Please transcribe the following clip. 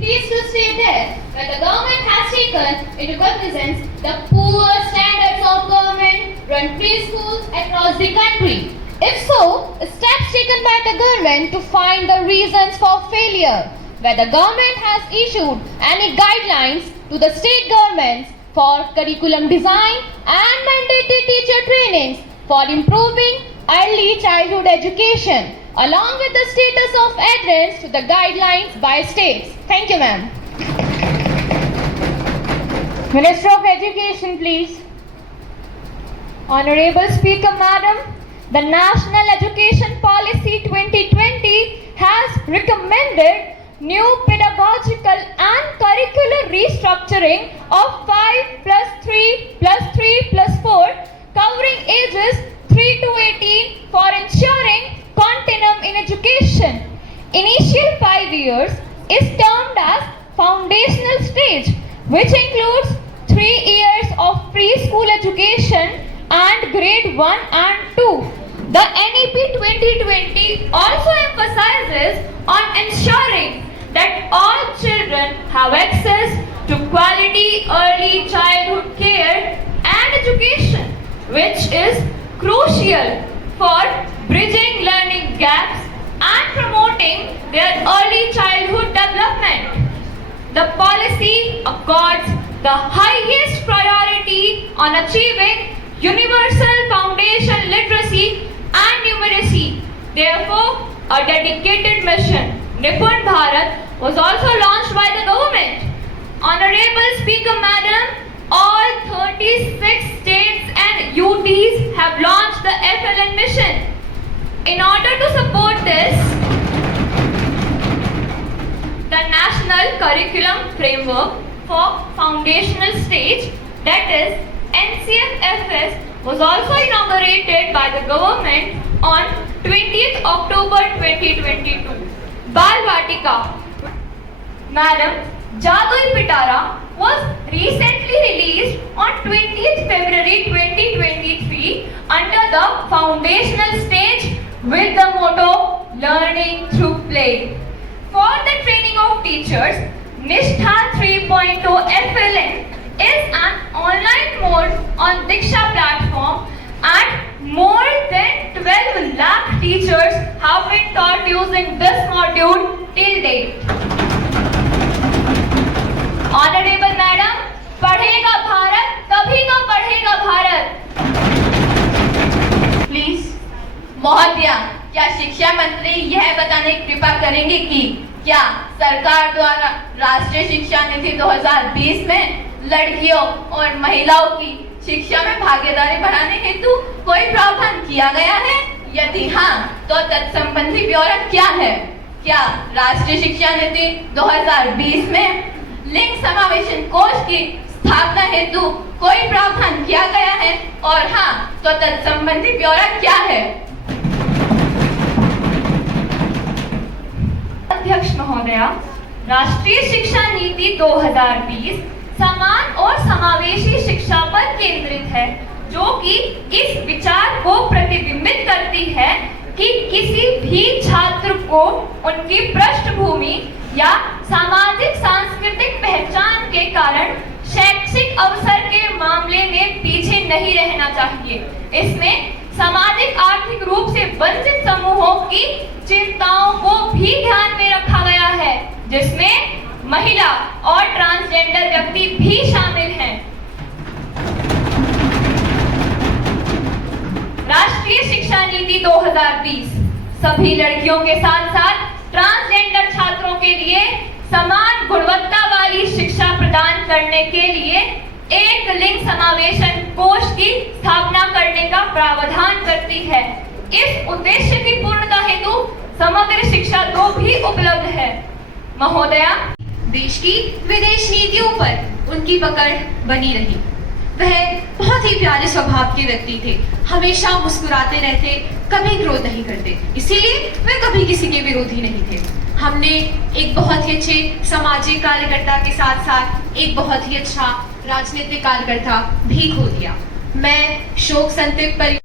pleased to state that the government has taken into cognizance the poor standards of government-run preschools across the country. If so, steps taken by the government to find the reasons for failure, where the government has issued any guidelines to the state governments for curriculum design and mandatory teacher trainings for improving early childhood education, along with the status of adherence to the guidelines by states. Thank you, ma'am. Minister of Education, please. Honorable Speaker, Madam, the National Education Policy 2020 has recommended new pedagogical and curricular restructuring of 5+3+3+4 covering ages 3 to 18 for ensuring continuum in education. Initial 5 years is termed as foundational stage, which includes 3 years of preschool education and grade 1 and 2. The NEP 2020 also emphasizes on ensuring that all children have access to quality early childhood care and education, which is crucial for bridging learning gaps and promoting their early childhood development. The policy accords the highest priority on achieving universal foundation literacy and numeracy. Therefore, a dedicated mission, Nipun Bharat, was also launched by the government. Honorable Speaker, Madam, all 36 states and UTs have launched the FLN mission. In order to support this, the National Curriculum Framework for Foundational Stage, that is NCFFS, was also inaugurated by the government on 20th October 2022. Bal Vatika. Madam, Jadui Pitara was recently released on 20th February 2023 under the foundational stage with the motto Learning Through Play. For the training of teachers, Nishtha 3.0 FLN is an online mode on Diksha platform and more than 12 lakh teachers have been taught using this module till date. Honorable Madam, पढ़ेगा भारत तभी तो पढ़ेगा Bharat. Please महोदया, क्या शिक्षा मंत्री यह बताने की कृपा करेंगे कि क्या सरकार द्वारा राष्ट्रीय शिक्षा नीति 2020 में लड़कियों और महिलाओं की शिक्षा में भागीदारी बढ़ाने हेतु कोई प्रावधान किया गया है? यदि हाँ, तो तत्संबंधी ब्यौरा क्या है? क्या राष्ट्रीय शिक्षा नीति 2020 में लिंग समावेशन कोष की स्थापना हेतु कोई प्रावधान किया गया है? और हाँ, तो तत्संबंधी ब्यौरा क्या है? अध्यक्ष महोदया, राष्ट्रीय शिक्षा नीति 2020 समान और समावेशी शिक्षा पर केंद्रित है, जो कि इस विचार को प्रतिबिंबित करती है कि किसी भी छात्र को उनकी पृष्ठभूमि या सामाजिक सांस्कृतिक पहचान के कारण शैक्षिक अवसर के मामले में पीछे नहीं रहना चाहिए। इसमें सामाजिक आर्थिक रूप से वंचित समूहों की चिंताओं को भी ध्यान में रखा गया है, जिसमें महिला और ट्रांसजेंडर व्यक्ति भी शामिल हैं। राष्ट्रीय शिक्षा नीति 2020 सभी लड़कियों के साथ साथ ट्रांसजेंडर छात्रों के लिए समान गुणवत्ता वाली शिक्षा प्रदान करने के लिए एक लिंग समावेशन कोष की स्थापना करने का प्रावधान करती है। इस उद्देश्य की पूर्णता हेतु समग्र शिक्षा 2 भी उपलब्ध है। महोदया, देश की विदेश नीतियों पर उनकी पकड़ बनी रही। वह बहुत ही प्यारे स्वभाव के व्यक्ति थे, हमेशा मुस्कुराते रहते, कभी क्रोध नहीं करते, इसीलिए वे कभी किसी के विरोधी नहीं थे। हमने एक बहुत ही अच्छे सामाजिक कार्यकर्ता के साथ साथ एक बहुत ही अच्छा राजनीतिक कार्यकर्ता भी खो दिया। मैं शोक संतप्त परिवार